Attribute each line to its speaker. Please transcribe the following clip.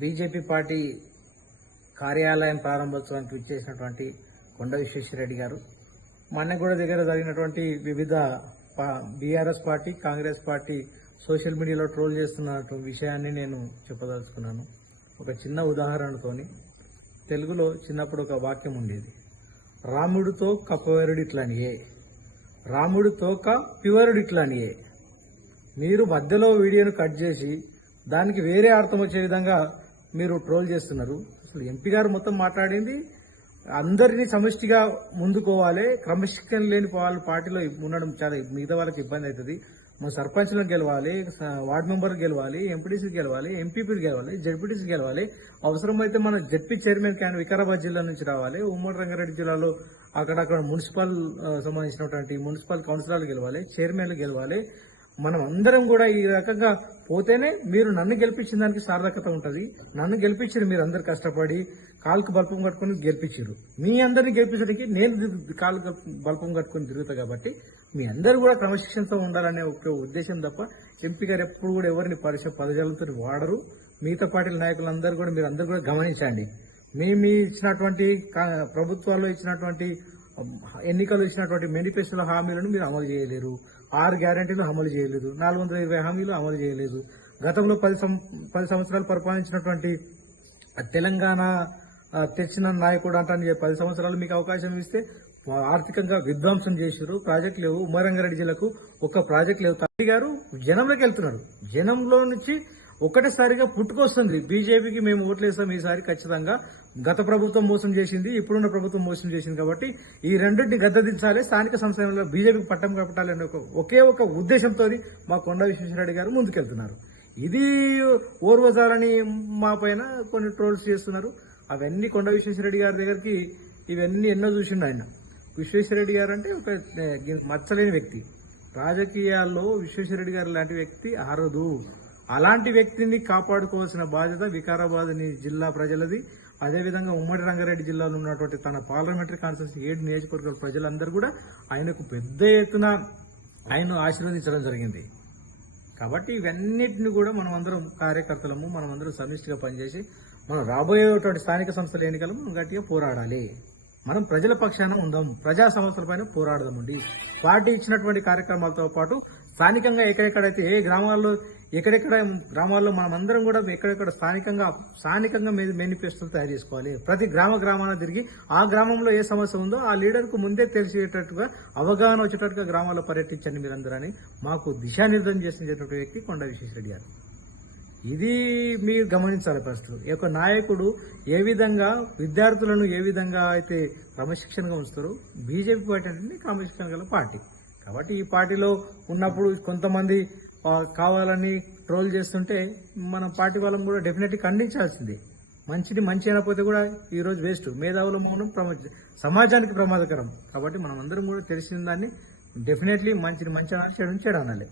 Speaker 1: BJP party కార్యాలయం ప్రారంభోత్సవానికి విచ్చేసినటువంటి కొండ విశ్వేశ్వరరెడ్డి గారు మన్నగూడ దగ్గర జరిగినటువంటి వివిధ BRS party Congress party social మీడియాలో ట్రోల్ చేస్తున్న విషయాన్ని నేను చెప్పదలుచుకున్నాను. ఒక చిన్న ఉదాహరణతోని తెలుగులో చిన్నప్పుడు ఒక వాక్యం ఉండేది. రాముడితో కపవరుడు ఇట్లానియే రాముడితో పివరుడు ఇట్లానియే మీరు మధ్యలో వీడియోను కట్ చేసి దానికి వేరే అర్థం వచ్చే విధంగా మీరు ట్రోల్ చేస్తున్నారు. అసలు ఎంపీ గారు మొత్తం మాట్లాడింది. అందరినీ సమిష్టిగా ముందుకోవాలి. క్రమశిక్షణ లేని వాళ్ళు పార్టీలో ఉండడం చాలా మిగతా వాళ్ళకి ఇబ్బంది అవుతుంది. మన సర్పంచ్లను గెలవాలి వార్డ్ వార్డు మెంబర్ గెలవాలి ఎంపీటీసీ గెలవాలి ఎంపీపీ గెలవాలి జడ్పీటీసీ గెలవాలి. అవసరమైతే మన జడ్పీ చైర్మన్ క్యాన్ వికారాబాద్ జిల్లా నుంచి రావాలి. ఉమ్మడి రంగారెడ్డి జిల్లాలో అక్కడక్కడ మున్సిపల్ సంబంధించినటువంటి మున్సిపల్ కౌన్సిలర్లు గెలవాలి చైర్మన్లు గెలవాలి. మనం అందరం కూడా ఈ రకంగా పోతేనే మీరు నన్ను గెలిపించిన దానికి సార్థకత ఉంటుంది. నన్ను గెలిపించారు మీరు అందరు కష్టపడి కాలుకు బల్పం కట్టుకుని గెలిపించారు మీ అందరిని గెలిపించడానికి నేను కాలు బల్పం కట్టుకుని తిరుగుతా కాబట్టి మీ అందరూ కూడా క్రమశిక్షణతో ఉండాలనే ఒక ఉద్దేశం తప్ప ఎంపీ గారు ఎప్పుడు కూడా ఎవరిని పరిచయ పదజాలతో వాడరు. మిగతా పార్టీల నాయకులందరూ కూడా మీరు అందరూ కూడా గమనించండి. మేము ఇచ్చినటువంటి ప్రభుత్వాల్లో ఇచ్చినటువంటి ఎన్నికలు ఇచ్చినటువంటి మేనిఫెస్టోల హామీలను మీరు అమలు చేయలేరు. ఆరు గ్యారంటీలు అమలు చేయలేదు. నాలుగు వందల ఇరవై హామీలు అమలు చేయలేదు. గతంలో పది సం- పది సంవత్సరాలు పరిపాలించినటువంటి తెలంగాణ తెచ్చిన నాయకుడు అంటాను పది సంవత్సరాలు మీకు అవకాశం ఇస్తే ఆర్థికంగా విధ్వంసం చేశారు. ప్రాజెక్ట్ లేవు. ఉమ్మరంగారెడ్డి జిల్లాకు ఒక్క ప్రాజెక్ట్ లేవు. తల్లి గారు జనంలోకి వెళ్తున్నారు. జనంలో నుంచి ఒకటేసారిగా పుట్టుకొస్తుంది. బీజేపీకి మేము ఓట్లేస్తాం ఈసారి ఖచ్చితంగా. గత ప్రభుత్వం మోసం చేసింది ఇప్పుడున్న ప్రభుత్వం మోసం చేసింది కాబట్టి ఈ రెండింటిని గద్దదించాలి. స్థానిక సంస్థలలో బీజేపీకి పట్టం కట్టాలి అనే ఒక ఒకే ఒక ఉద్దేశంతో మా కొండ విశ్వేశ్వరరెడ్డి గారు ముందుకెళ్తున్నారు. ఇది ఓర్వజాలని మా పైన కొన్ని ట్రోల్స్ చేస్తున్నారు. అవన్నీ కొండ విశ్వేశ్వరరెడ్డి గారి దగ్గరికి ఇవన్నీ ఎన్నో చూసిండు ఆయన. విశ్వేశ్వరరెడ్డి గారు అంటే ఒక మచ్చలేని వ్యక్తి. రాజకీయాల్లో విశ్వేశ్వరరెడ్డి గారు లాంటి వ్యక్తి అరదు. అలాంటి వ్యక్తిని కాపాడుకోవాల్సిన బాధ్యత వికారాబాద్ జిల్లా ప్రజలది. అదేవిధంగా ఉమ్మడి రంగారెడ్డి జిల్లాలో ఉన్నటువంటి తన పార్లమెంటరీ కాన్స్టిట్యూన్సీ ఏడు నియోజకవర్గాల ప్రజలందరూ కూడా ఆయనకు పెద్ద ఎత్తున ఆయన ఆశీర్వదించడం జరిగింది. కాబట్టి ఇవన్నిటిని కూడా మనం అందరం కార్యకర్తలము మనం అందరం సమిష్టిగా పనిచేసి మనం రాబోయేటువంటి స్థానిక సంస్థల ఎన్నికలు మనం గట్టిగా పోరాడాలి. మనం ప్రజల పక్షాన ఉందాం ప్రజా సమస్యలపైన పోరాడదామండి. పార్టీ ఇచ్చినటువంటి కార్యక్రమాలతో పాటు స్థానికంగా ఎక్కడెక్కడైతే ఏ గ్రామాల్లో ఎక్కడెక్కడ గ్రామాల్లో మనం అందరం కూడా ఎక్కడెక్కడ స్థానికంగా స్థానికంగా మేనిఫెస్టోలు తయారు చేసుకోవాలి. ప్రతి గ్రామ గ్రామాన తిరిగి ఆ గ్రామంలో ఏ సమస్య ఉందో ఆ లీడర్కు ముందే తెలిసేటట్టుగా అవగాహన వచ్చేటట్టుగా గ్రామాల్లో పర్యటించండి మీరందరని మాకు దిశానిర్ధం చేసినటువంటి వ్యక్తి కొండ విశ్వేశ్వరరెడ్డి గారు. ఇది మీరు గమనించాలి ప్రస్తుతం ఈ యొక్క నాయకుడు ఏ విధంగా విద్యార్థులను ఏ విధంగా అయితే క్రమశిక్షణగా ఉంచుతారు బీజేపీ పార్టీ అంటే క్రమశిక్షణ గల పార్టీ. కాబట్టి ఈ పార్టీలో ఉన్నప్పుడు కొంతమంది కావాలని ట్రోల్ చేస్తుంటే మన పార్టీ వాళ్ళం కూడా డెఫినెట్ ఖండించాల్సిందే. మంచిది మంచి అయినపోతే కూడా ఈరోజు వేస్ట్ మేధావుల మౌనం సమాజానికి ప్రమాదకరం. కాబట్టి మనం అందరం కూడా తెలిసిన దాన్ని డెఫినెట్లీ మంచిని మంచి అనాలి చేయడం అనాలి.